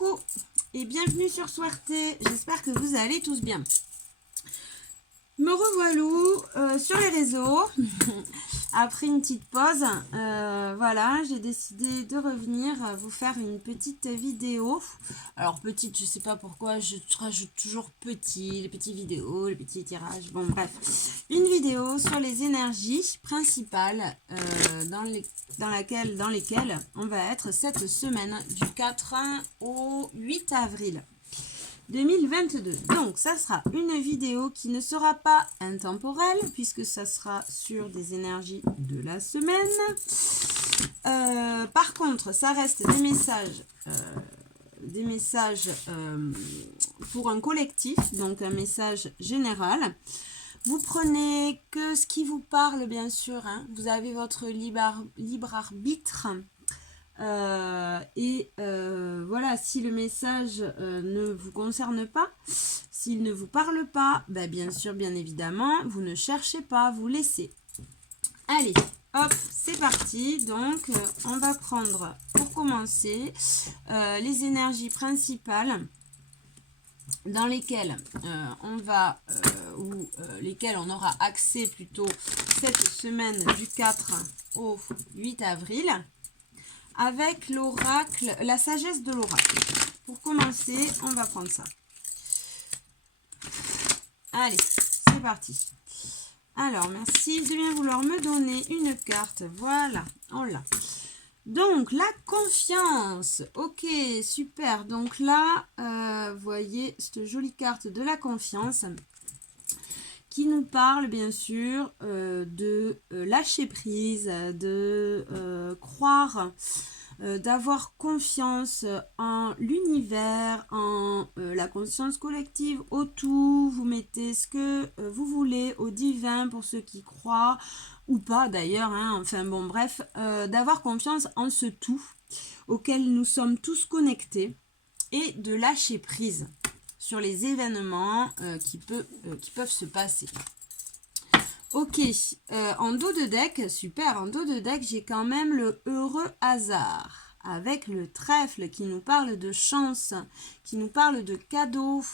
Coucou et bienvenue sur Swarté, j'espère que vous allez tous bien. Me revoilà sur les réseaux, après une petite pause, voilà, j'ai décidé de revenir vous faire une petite vidéo. Alors petite, je sais pas pourquoi, je rajoute toujours petit, les petites vidéos, les petits tirages, bon bref. Une vidéo sur les énergies principales dans lesquelles on va être cette semaine du 4 au 8 avril. 2022. Donc, ça sera une vidéo qui ne sera pas intemporelle puisque ça sera sur des énergies de la semaine. Par contre, ça reste des messages pour un collectif, donc un message général. Vous prenez que ce qui vous parle, bien sûr. Hein. Vous avez votre libre arbitre. Voilà, si le message ne vous concerne pas, s'il ne vous parle pas, bien sûr, bien évidemment, vous ne cherchez pas, vous laissez. Allez, hop, c'est parti. Donc, on va prendre, pour commencer, les énergies principales dans lesquelles lesquelles on aura accès plutôt cette semaine du 4 au 8 avril. Avec l'oracle, la sagesse de l'oracle. Pour commencer, on va prendre ça. Allez, c'est parti. Alors, merci de bien vouloir me donner une carte. Voilà, on l'a. Donc, la confiance. Ok, super. Donc là, vous voyez cette jolie carte de la confiance qui nous parle bien sûr de lâcher prise, de croire, d'avoir confiance en l'univers, en la conscience collective, au tout. Vous mettez ce que vous voulez, au divin pour ceux qui croient, ou pas d'ailleurs, hein, enfin bon bref, d'avoir confiance en ce tout auquel nous sommes tous connectés et de lâcher prise sur les événements qui peuvent se passer. Ok, en dos de deck, super, en dos de deck, j'ai quand même le heureux hasard, avec le trèfle qui nous parle de chance, qui nous parle de cadeaux,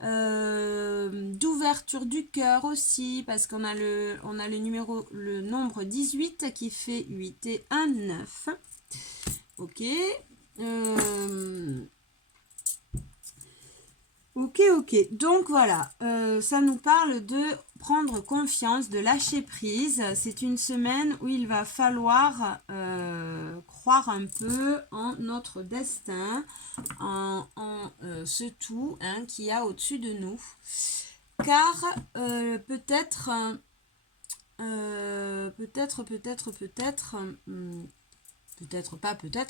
d'ouverture du cœur aussi, parce qu'on a le nombre 18 qui fait 8 et 1, 9. Ok, Ok. Donc voilà, ça nous parle de prendre confiance, de lâcher prise. C'est une semaine où il va falloir croire un peu en notre destin, en ce tout qui y a au-dessus de nous. Car peut-être,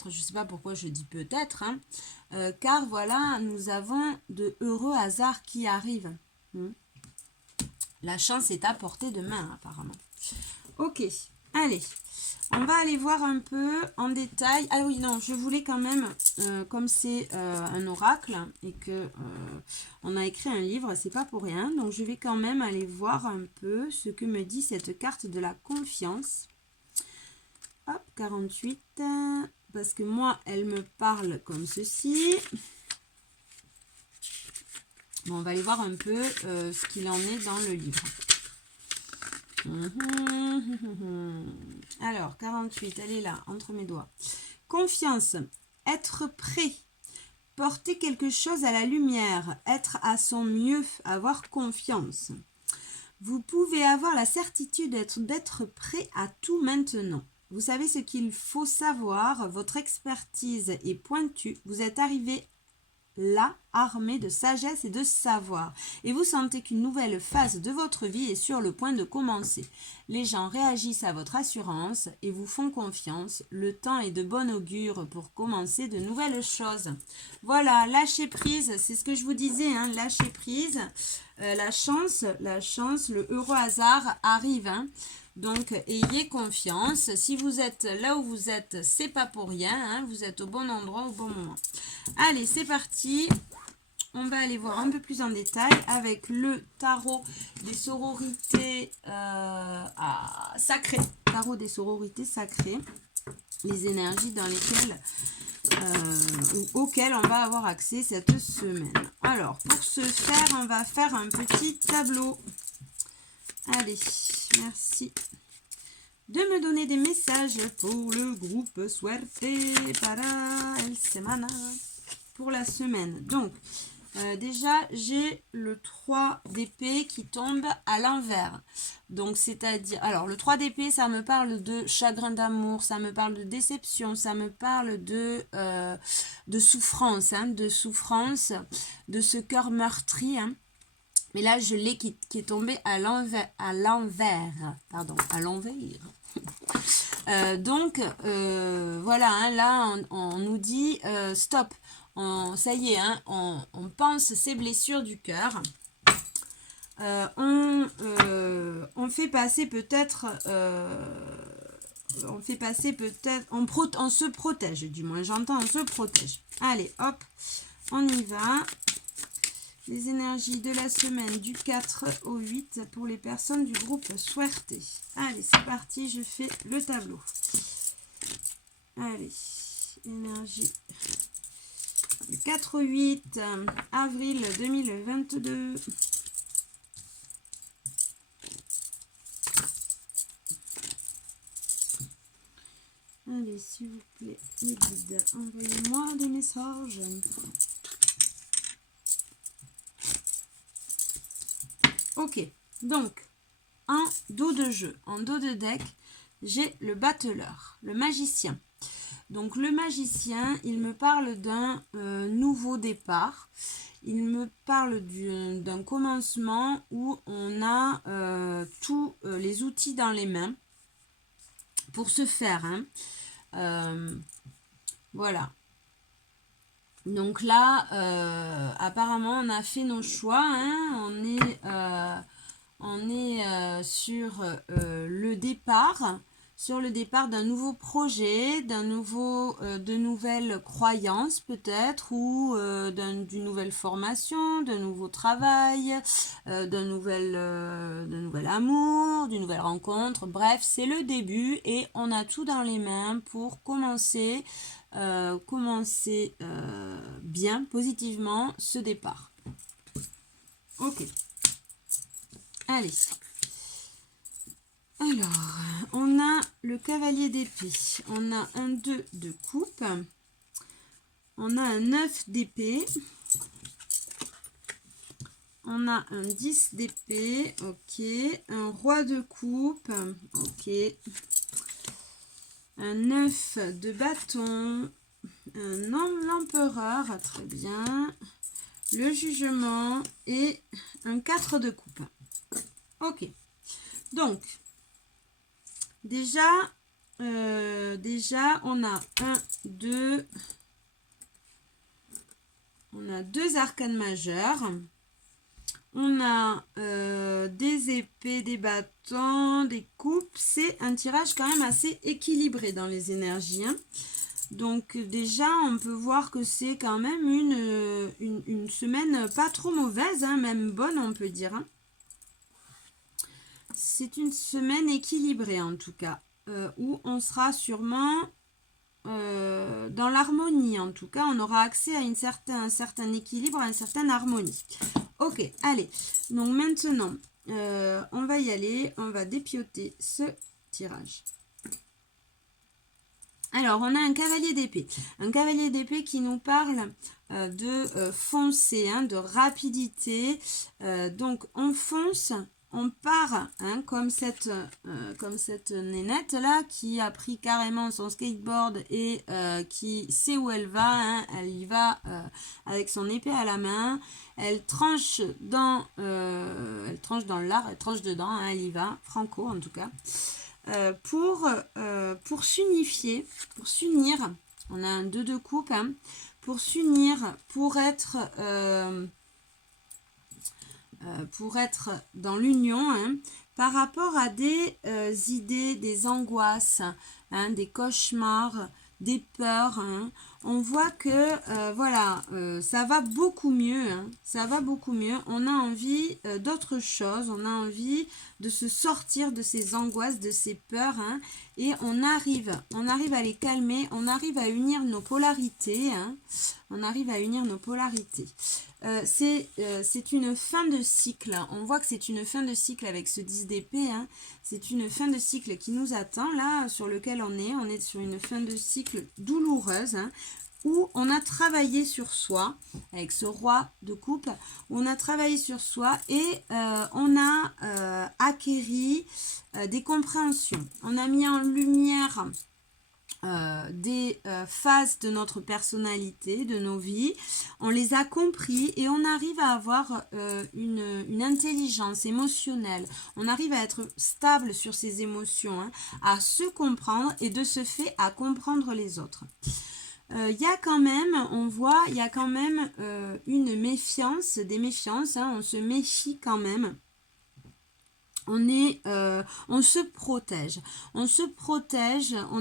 je sais pas pourquoi je dis peut-être, car voilà, nous avons de heureux hasards qui arrivent. La chance est à portée de main, apparemment. Ok, allez, on va aller voir un peu en détail. Ah oui, non, je voulais quand même, comme c'est un oracle et que on a écrit un livre, c'est pas pour rien, donc je vais quand même aller voir un peu ce que me dit cette carte de la confiance. Hop, 48, parce que moi, elle me parle comme ceci. Bon, on va aller voir un peu ce qu'il en est dans le livre. Alors, 48, elle est là, entre mes doigts. Confiance, être prêt, porter quelque chose à la lumière, être à son mieux, avoir confiance. Vous pouvez avoir la certitude d'être prêt à tout maintenant. Vous savez ce qu'il faut savoir, votre expertise est pointue, vous êtes arrivé là, armé de sagesse et de savoir. Et vous sentez qu'une nouvelle phase de votre vie est sur le point de commencer. Les gens réagissent à votre assurance et vous font confiance. Le temps est de bon augure pour commencer de nouvelles choses. Voilà, lâcher prise, c'est ce que je vous disais, hein, lâcher prise. La chance, le heureux hasard arrive, hein. Donc, ayez confiance. Si vous êtes là où vous êtes, c'est pas pour rien. Hein, vous êtes au bon endroit au bon moment. Allez, c'est parti. On va aller voir un peu plus en détail avec le tarot des sororités sacrées. Tarot des sororités sacrées. Les énergies dans lesquelles auquel on va avoir accès cette semaine. Alors, pour ce faire, on va faire un petit tableau. Allez, merci de me donner des messages pour le groupe Suerte para el semana pour la semaine. Donc, déjà, j'ai le 3 d'épée qui tombe à l'envers. Donc, c'est-à-dire... Alors, le 3 d'épée, ça me parle de chagrin d'amour, ça me parle de déception, ça me parle de souffrance, hein, de ce cœur meurtri, hein. Mais là, je l'ai qui est tombé à l'envers. Donc, voilà, hein, là, on nous dit stop. Ça y est, hein, on pense ces blessures du cœur. On fait passer peut-être... on se protège, du moins, j'entends, on se protège. Allez, hop, on y va. Les énergies de la semaine du 4 au 8 pour les personnes du groupe Suerte. Allez, c'est parti, je fais le tableau. Allez, énergie du 4 au 8 avril 2022. Allez, s'il vous plaît, les guides, envoyez-moi des messages. Ok, donc, en dos de jeu, en dos de deck, j'ai le battleur, le magicien. Donc, le magicien, il me parle d'un nouveau départ. Il me parle d'un commencement où on a tous les outils dans les mains pour se faire. Hein. Voilà. Donc là, apparemment, on a fait nos choix. Hein. On est sur le départ. Sur le départ d'un nouveau projet, de nouvelles croyances peut-être, ou d'une nouvelle formation, d'un nouveau travail, d'un nouvel amour, d'une nouvelle rencontre. Bref, c'est le début et on a tout dans les mains pour commencer bien, positivement, ce départ. Ok. Allez. Alors, on a le cavalier d'épée, on a un 2 de coupe, on a un 9 d'épée, on a un 10 d'épée, ok, un roi de coupe, ok, un 9 de bâton, l'empereur, très bien, le jugement et un 4 de coupe. Ok, donc... Déjà, on a deux arcanes majeures. On a des épées, des bâtons, des coupes. C'est un tirage quand même assez équilibré dans les énergies. Hein. Donc déjà, on peut voir que c'est quand même une semaine pas trop mauvaise, hein, même bonne, on peut dire. Hein. C'est une semaine équilibrée en tout cas, où on sera sûrement dans l'harmonie. En tout cas, on aura accès à un certain équilibre, à une certaine harmonie. Ok, allez. Donc maintenant, on va y aller. On va dépioter ce tirage. Alors, on a un cavalier d'épée. Un cavalier d'épée qui nous parle de foncer, hein, de rapidité. Donc, on fonce... On part, hein, comme cette nénette là qui a pris carrément son skateboard et qui sait où elle va. Hein, elle y va avec son épée à la main. Elle tranche dans l'art, elle tranche dedans. Hein, elle y va, franco en tout cas, pour s'unifier, pour s'unir. On a un 2 de coupe, hein, pour s'unir, pour être dans l'union, hein, par rapport à des idées, des angoisses, hein, des cauchemars, des peurs. Hein. on voit que voilà, ça va beaucoup mieux, hein, ça va beaucoup mieux. On a envie d'autre chose, on a envie de se sortir de ces angoisses, de ces peurs, hein, et on arrive à les calmer, on arrive à unir nos polarités, hein, on arrive à unir nos polarités. C'est une fin de cycle, on voit que c'est une fin de cycle avec ce 10 d'épée, hein. C'est une fin de cycle qui nous attend là, sur lequel on est sur une fin de cycle douloureuse, hein, où on a travaillé sur soi, avec ce roi de coupe, où on a travaillé sur soi et on a acquéri des compréhensions. On a mis en lumière des phases de notre personnalité, de nos vies, on les a compris et on arrive à avoir une intelligence émotionnelle, on arrive à être stable sur ses émotions, hein, à se comprendre et de ce fait à comprendre les autres. Il y a quand même, on voit, il y a quand même une méfiance, des méfiances, hein, on se méfie quand même. On se protège, on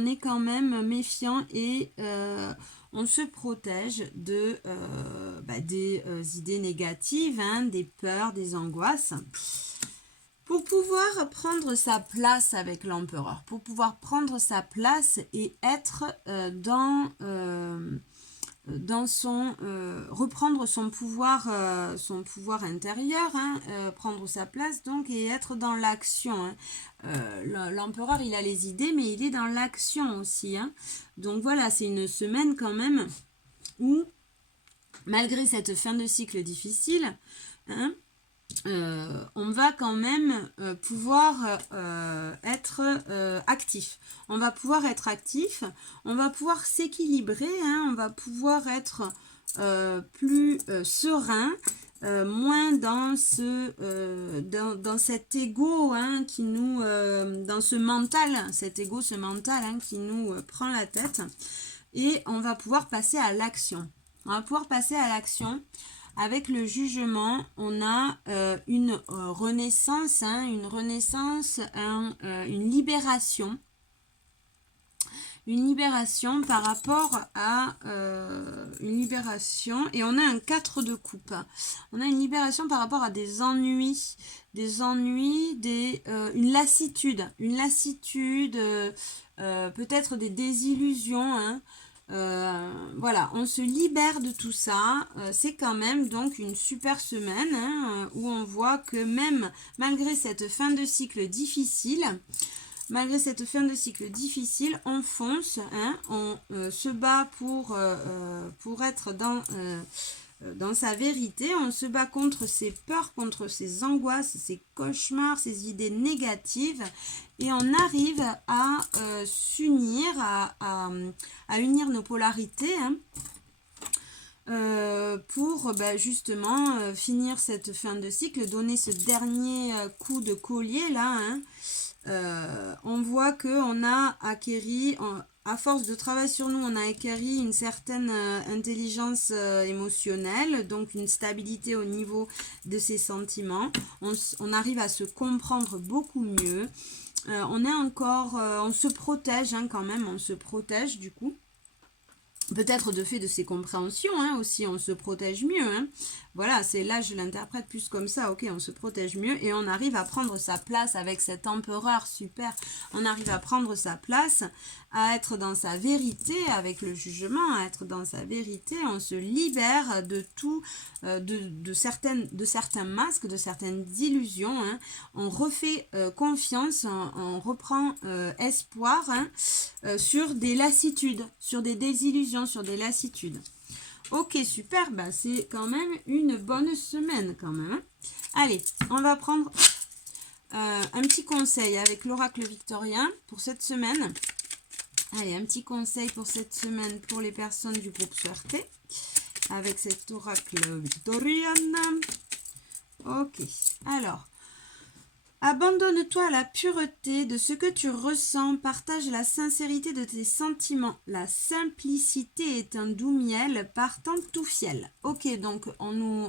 est quand même méfiant et on se protège de des idées négatives, hein, des peurs, des angoisses. Pour pouvoir prendre sa place avec l'empereur, pour pouvoir prendre sa place et être dans son reprendre son pouvoir intérieur, hein, prendre sa place donc et être dans l'action, hein. L'empereur il a les idées mais il est dans l'action aussi, hein. Donc voilà, c'est une semaine quand même où malgré cette fin de cycle difficile, hein, on va quand même pouvoir être actif. On va pouvoir être actif, on va pouvoir s'équilibrer, hein, on va pouvoir être plus serein, moins dans dans cet ego, hein, qui nous dans ce mental, ce mental, hein, qui nous prend la tête, et on va pouvoir passer à l'action. On va pouvoir passer à l'action. Avec le jugement, on a une renaissance, hein, une libération. Une libération par rapport à une libération. Et on a un 4 de coupe. On a une libération par rapport à des ennuis. Une lassitude. Peut-être des désillusions, hein. Voilà, on se libère de tout ça. C'est quand même donc une super semaine, hein, où on voit que même malgré cette fin de cycle difficile, on fonce, hein, on se bat pour être dans sa vérité, on se bat contre ses peurs, contre ses angoisses, ses cauchemars, ses idées négatives, et on arrive à s'unir, à unir nos polarités, hein, pour justement finir cette fin de cycle, donner ce dernier coup de collier là, hein. On voit qu'on a acquéri, à force de travail sur nous, on a acquéri une certaine intelligence émotionnelle, donc une stabilité au niveau de ses sentiments. On arrive à se comprendre beaucoup mieux. On se protège, hein, quand même, on se protège du coup. Peut-être de fait de ses compréhensions, hein, aussi, on se protège mieux, hein. Voilà, c'est là, je l'interprète plus comme ça, ok, on se protège mieux et on arrive à prendre sa place avec cet empereur, super. On arrive à prendre sa place, à être dans sa vérité avec le jugement, à être dans sa vérité, on se libère de tout, de certains masques, de certaines illusions, hein. On refait confiance, on reprend espoir, hein, sur des lassitudes, sur des désillusions, sur des lassitudes. Ok, super, c'est quand même une bonne semaine quand même, hein. Allez, on va prendre un petit conseil avec l'oracle victorien pour cette semaine. Allez, un petit conseil pour cette semaine pour les personnes du groupe Suerte avec cet oracle victorien. Ok, alors, abandonne-toi à la pureté de ce que tu ressens, partage la sincérité de tes sentiments. La simplicité est un doux miel partant tout fiel. Ok, donc on nous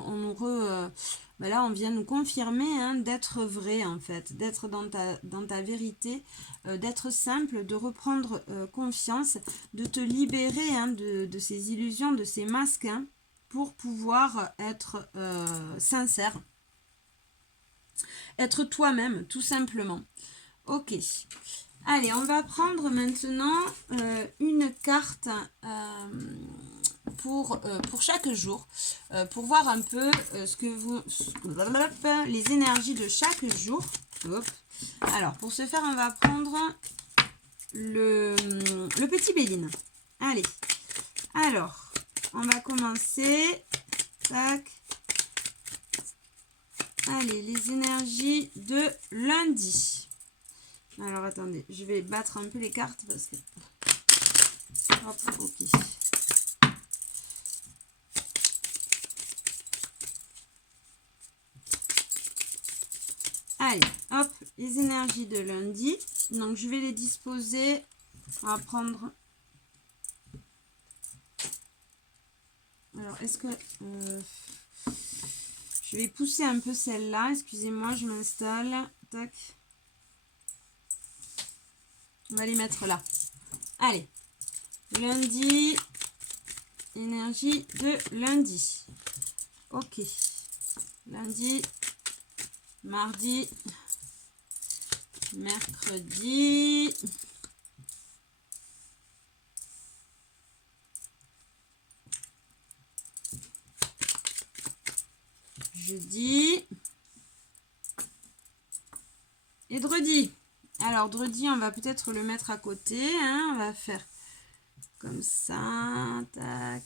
ben là on vient nous confirmer hein, d'être vrai en fait, d'être dans ta vérité, d'être simple, de reprendre confiance, de te libérer hein, de ces illusions, de ces masques hein, pour pouvoir être sincère, être toi-même tout simplement. Ok. Allez, on va prendre maintenant une carte pour chaque jour, pour voir un peu les énergies de chaque jour. Hop. Alors, pour ce faire, on va prendre le petit Béline. Allez, alors, on va commencer. Tac. Allez, les énergies de lundi. Alors, attendez, je vais battre un peu les cartes parce que... Hop, ok. Allez, hop, les énergies de lundi. Donc, je vais les disposer. On va prendre... Alors, est-ce que... je vais pousser un peu celle-là. Excusez-moi, je m'installe. Tac. On va les mettre là. Allez. Lundi. Énergie de lundi. Ok. Lundi. Mardi. Mercredi. Jeudi. Et vendredi. Alors, vendredi, on va peut-être le mettre à côté. Hein. On va faire comme ça. Tac.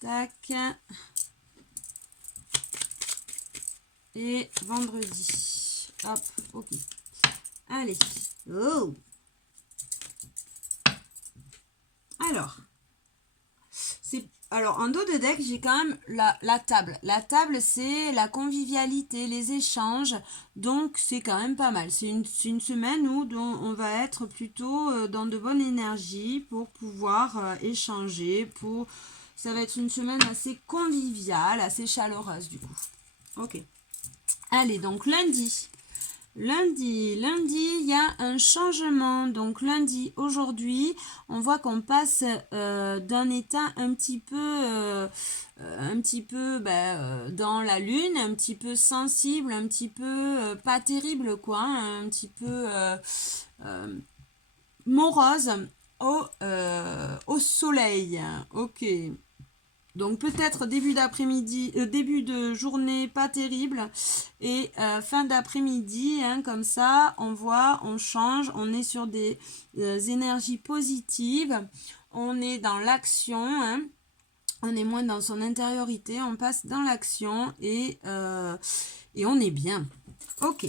Tac. Et vendredi. Hop, ok. Allez. Oh. Alors, en dos de deck, j'ai quand même la table. La table, c'est la convivialité, les échanges. Donc, c'est quand même pas mal. C'est une semaine où on va être plutôt dans de bonnes énergies pour pouvoir échanger. Ça va être une semaine assez conviviale, assez chaleureuse du coup. Ok. Allez, donc lundi. Lundi, il y a un changement. Donc lundi, aujourd'hui, on voit qu'on passe d'un état un petit peu dans la lune, un petit peu sensible, un petit peu pas terrible quoi, un petit peu morose au soleil. Ok. Donc peut-être début d'après-midi, début de journée pas terrible et fin d'après-midi, hein, comme ça, on voit, on change, on est sur des énergies positives, on est dans l'action, hein, on est moins dans son intériorité, on passe dans l'action et on est bien. Ok.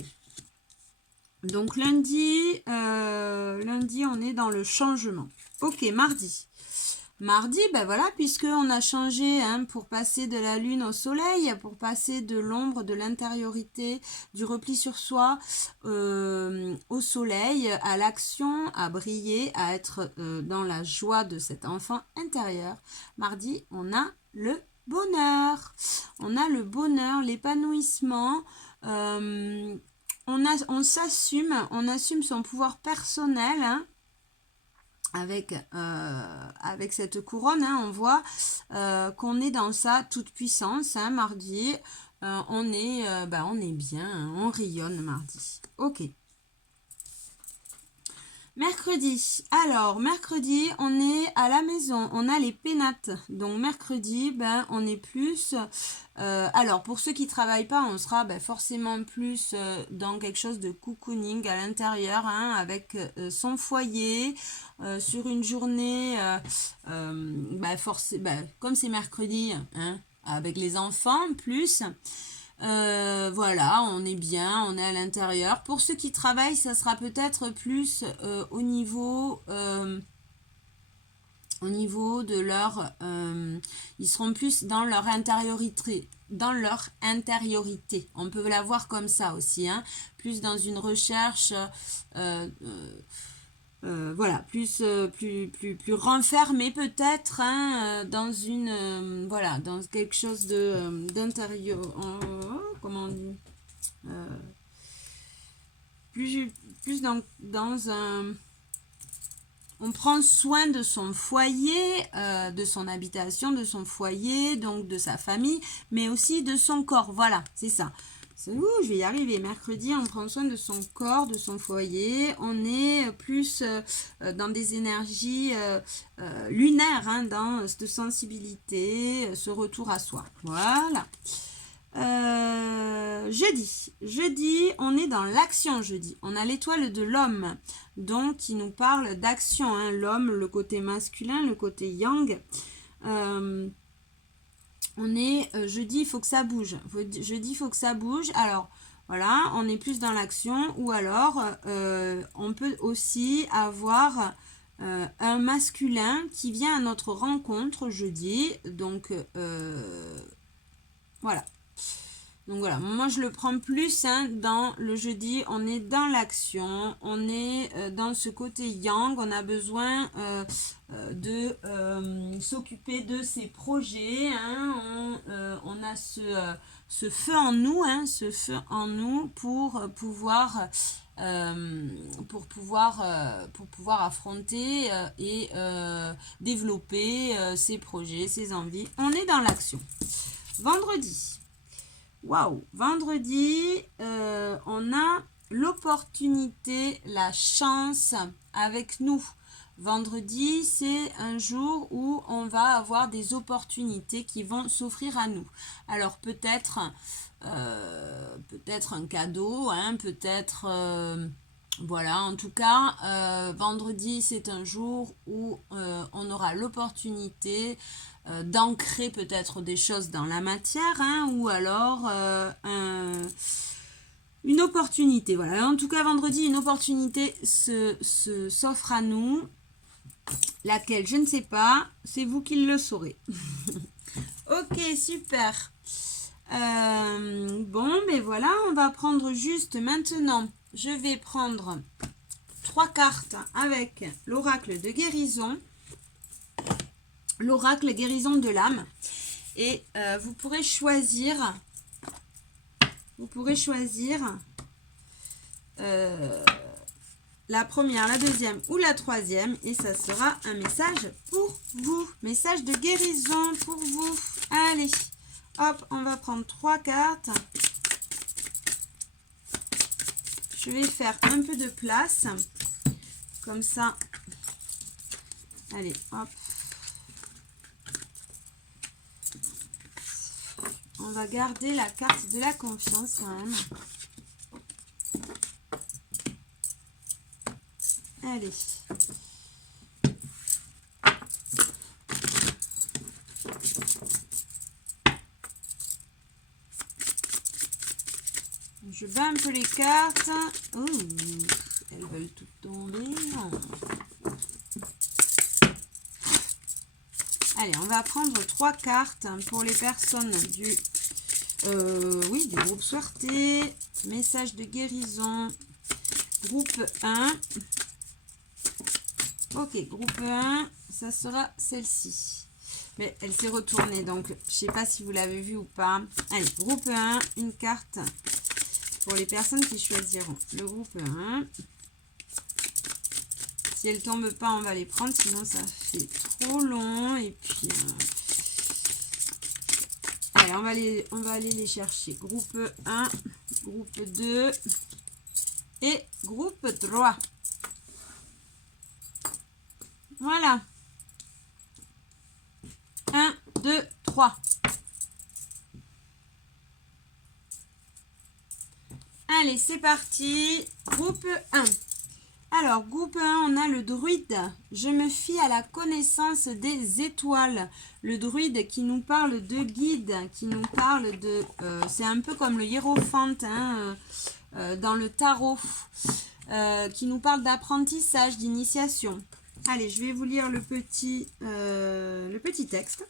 Donc lundi, on est dans le changement. Ok, mardi. Mardi, ben voilà, puisqu'on a changé hein, pour passer de la lune au soleil, pour passer de l'ombre, de l'intériorité, du repli sur soi au soleil, à l'action, à briller, à être dans la joie de cet enfant intérieur. Mardi, on a le bonheur. On a le bonheur, l'épanouissement. On s'assume, on assume son pouvoir personnel, hein, avec cette couronne, hein, on voit qu'on est dans sa toute puissance, hein, mardi, on est bien, hein, on rayonne mardi. Ok. Mercredi. Alors, mercredi, on est à la maison, on a les pénates. Donc, mercredi, on est plus... alors, pour ceux qui ne travaillent pas, on sera forcément plus dans quelque chose de cocooning à l'intérieur, hein, avec son foyer, sur une journée, comme c'est mercredi, hein, avec les enfants, plus... voilà, on est bien, on est à l'intérieur. Pour ceux qui travaillent, ça sera peut-être plus au niveau de leur... ils seront plus dans leur intériorité. On peut la voir comme ça aussi, hein, plus dans une recherche voilà, plus renfermé peut-être, hein, dans voilà, dans quelque chose d'intérieur, comment on dit, plus dans un... On prend soin de son foyer, de son habitation, de son foyer, donc de sa famille, mais aussi de son corps. Voilà, c'est ça. Je vais y arriver. Mercredi, on prend soin de son corps, de son foyer. On est plus dans des énergies lunaires, hein, dans cette sensibilité, ce retour à soi. Voilà. Jeudi, on est dans l'action jeudi. On a l'étoile de l'homme, donc qui nous parle d'action. Hein. L'homme, le côté masculin, le côté yang. On est jeudi, il faut que ça bouge. Jeudi, il faut que ça bouge. Alors, voilà, on est plus dans l'action. Ou alors, on peut aussi avoir un masculin qui vient à notre rencontre jeudi. Donc, voilà. Donc voilà, moi je le prends plus, hein, dans le jeudi, on est dans l'action, on est dans ce côté yang, on a besoin de s'occuper de ses projets, hein, on a ce feu en nous, hein, pour pouvoir affronter et développer ses projets, ses envies. On est dans l'action. Vendredi. Waouh, vendredi, on a l'opportunité, la chance avec nous. Vendredi, c'est un jour où on va avoir des opportunités qui vont s'offrir à nous. Alors peut-être un cadeau, hein, peut-être... voilà, en tout cas, vendredi, c'est un jour où on aura l'opportunité d'ancrer peut-être des choses dans la matière, hein, ou alors une opportunité. Voilà, en tout cas, vendredi, une opportunité s'offre à nous. Laquelle, je ne sais pas, c'est vous qui le saurez. Ok, super. Bon, mais voilà, on va prendre juste maintenant... Je vais prendre 3 cartes avec l'oracle de guérison, l'oracle guérison de l'âme. Et vous pourrez choisir la première, la deuxième ou la troisième. Et ça sera un message pour vous. Message de guérison pour vous. Allez, hop, on va prendre 3 cartes. Je vais faire un peu de place, comme ça. Allez, hop. On va garder la carte de la confiance quand même. Allez. Je bats un peu les cartes. Oh, elles veulent toutes tomber. Non. Allez, on va prendre 3 cartes pour les personnes du groupe Soirté. Message de guérison. Groupe 1. Ok, groupe 1, ça sera celle-ci. Mais elle s'est retournée, donc je ne sais pas si vous l'avez vu ou pas. Allez, groupe 1, une carte. Pour les personnes qui choisiront le groupe 1. Si elles ne tombent pas, on va les prendre. Sinon, ça fait trop long. Et puis... allez, on va aller les chercher. Groupe 1, groupe 2 et groupe 3. Voilà. 1, 2, 3. Allez, c'est parti. Groupe 1. Alors, groupe 1, on a le druide. Je me fie à la connaissance des étoiles. Le druide qui nous parle de guide, qui nous parle de... c'est un peu comme le hiérophante, hein, dans le tarot, qui nous parle d'apprentissage, d'initiation. Allez, je vais vous lire le petit texte.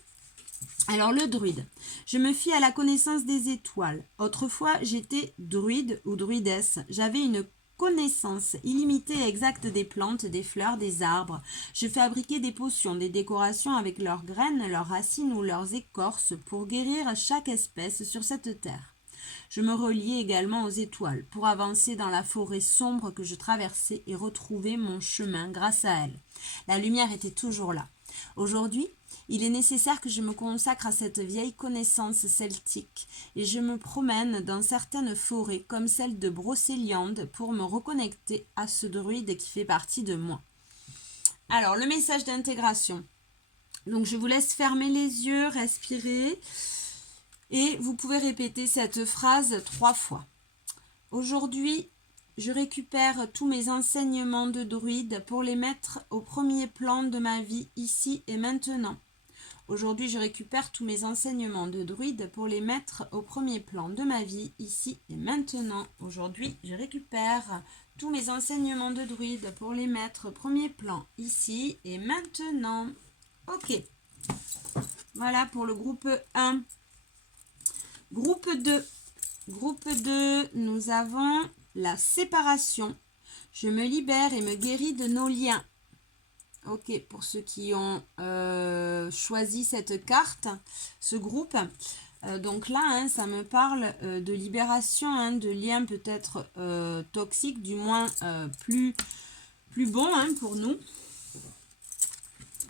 Alors, le druide. Je me fie à la connaissance des étoiles. Autrefois, j'étais druide ou druidesse. J'avais une connaissance illimitée et exacte des plantes, des fleurs, des arbres. Je fabriquais des potions, des décorations avec leurs graines, leurs racines ou leurs écorces pour guérir chaque espèce sur cette terre. Je me reliais également aux étoiles pour avancer dans la forêt sombre que je traversais et retrouver mon chemin grâce à elles. La lumière était toujours là. Aujourd'hui, il est nécessaire que je me consacre à cette vieille connaissance celtique et je me promène dans certaines forêts comme celle de Brocéliande pour me reconnecter à ce druide qui fait partie de moi. Alors, le message d'intégration. Donc, je vous laisse fermer les yeux, respirer et vous pouvez répéter cette phrase 3 fois. Aujourd'hui, je récupère tous mes enseignements de druide pour les mettre au premier plan de ma vie ici et maintenant. Aujourd'hui, je récupère tous mes enseignements de druide pour les mettre au premier plan de ma vie ici et maintenant. Aujourd'hui, je récupère tous mes enseignements de druide pour les mettre au premier plan ici et maintenant. Ok. Voilà pour le groupe 1. Groupe 2. Groupe 2, nous avons la séparation. Je me libère et me guéris de nos liens. Ok, pour ceux qui ont choisi cette carte, ce groupe. Donc là, hein, ça me parle de libération, hein, de liens peut-être toxiques, du moins plus bons hein, pour nous.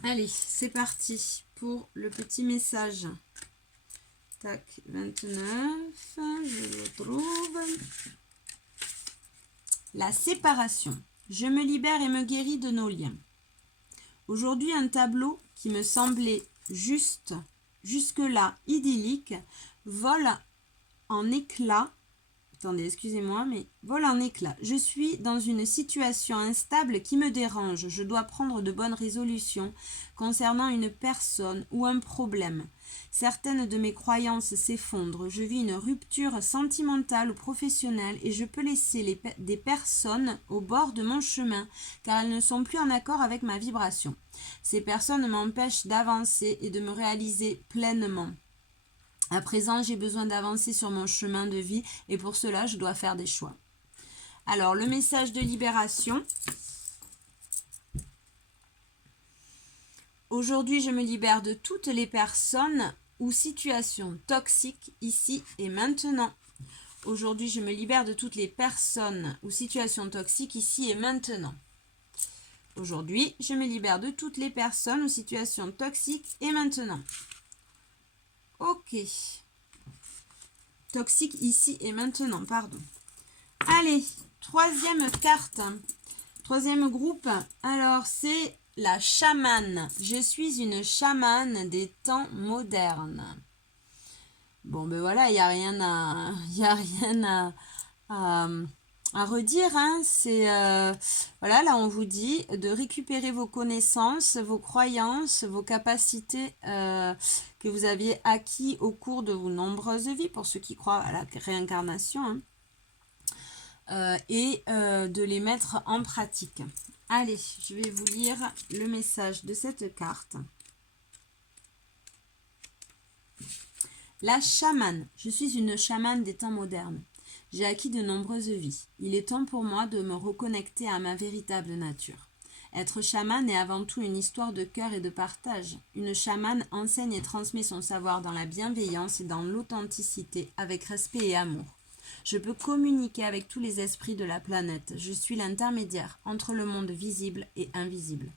Allez, c'est parti pour le petit message. Tac, 29, je le trouve. La séparation. Je me libère et me guéris de nos liens. Aujourd'hui, un tableau qui me semblait jusque-là idyllique, vole en éclats. Attendez, excusez-moi, mais vole en éclats. Je suis dans une situation instable qui me dérange. Je dois prendre de bonnes résolutions concernant une personne ou un problème. Certaines de mes croyances s'effondrent. Je vis une rupture sentimentale ou professionnelle et je peux laisser des personnes au bord de mon chemin car elles ne sont plus en accord avec ma vibration. Ces personnes m'empêchent d'avancer et de me réaliser pleinement. À présent, j'ai besoin d'avancer sur mon chemin de vie et pour cela, je dois faire des choix. Alors, le message de libération. Aujourd'hui, je me libère de toutes les personnes ou situations toxiques ici et maintenant. Aujourd'hui, je me libère de toutes les personnes ou situations toxiques ici et maintenant. Aujourd'hui, je me libère de toutes les personnes ou situations toxiques et maintenant. Ok. Toxique ici et maintenant, pardon. Allez, troisième carte. Troisième groupe. Alors, c'est la chamane. Je suis une chamane des temps modernes. Bon, ben voilà, il n'y a rien à redire. Hein. C'est, voilà, là, on vous dit de récupérer vos connaissances, vos croyances, vos capacités que vous aviez acquis au cours de vos nombreuses vies, pour ceux qui croient à la réincarnation, hein, et de les mettre en pratique. Allez, je vais vous lire le message de cette carte. La chamane. Je suis une chamane des temps modernes. J'ai acquis de nombreuses vies. Il est temps pour moi de me reconnecter à ma véritable nature. Être chamane est avant tout une histoire de cœur et de partage. Une chamane enseigne et transmet son savoir dans la bienveillance et dans l'authenticité, avec respect et amour. Je peux communiquer avec tous les esprits de la planète. Je suis l'intermédiaire entre le monde visible et invisible.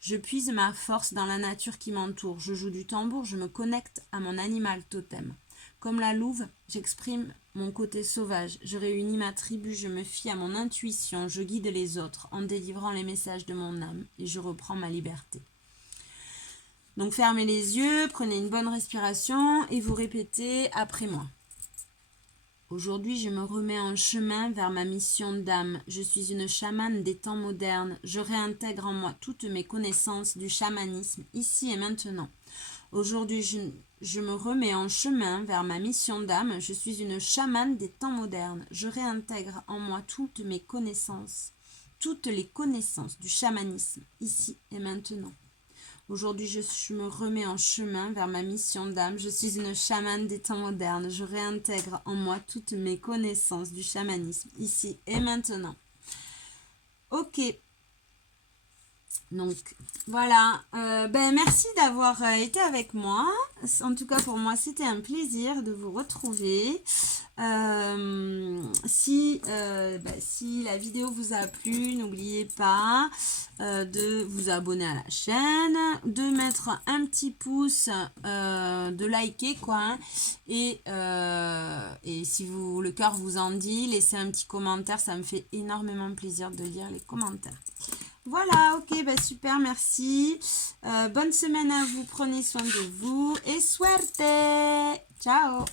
Je puise ma force dans la nature qui m'entoure. Je joue du tambour, je me connecte à mon animal totem. Comme la louve, j'exprime mon côté sauvage. Je réunis ma tribu, je me fie à mon intuition. Je guide les autres en délivrant les messages de mon âme et je reprends ma liberté. Donc fermez les yeux, prenez une bonne respiration et vous répétez après moi. Aujourd'hui, je me remets en chemin vers ma mission d'âme. Je suis une chamane des temps modernes. Je réintègre en moi toutes mes connaissances du chamanisme, ici et maintenant. Aujourd'hui, je me remets en chemin vers ma mission d'âme. Je suis une chamane des temps modernes. Je réintègre en moi toutes mes connaissances, toutes les connaissances du chamanisme, ici et maintenant. Aujourd'hui, je me remets en chemin vers ma mission d'âme. Je suis une chamane des temps modernes. Je réintègre en moi toutes mes connaissances du chamanisme, ici et maintenant. Ok. Donc voilà, merci d'avoir été avec moi. En tout cas pour moi c'était un plaisir de vous retrouver. Si la vidéo vous a plu, n'oubliez pas de vous abonner à la chaîne, de mettre un petit pouce, de liker quoi. Hein, et si le cœur vous en dit, laissez un petit commentaire, ça me fait énormément plaisir de lire les commentaires. Voilà, ok, super, merci. Bonne semaine à vous, prenez soin de vous et suerte. Ciao.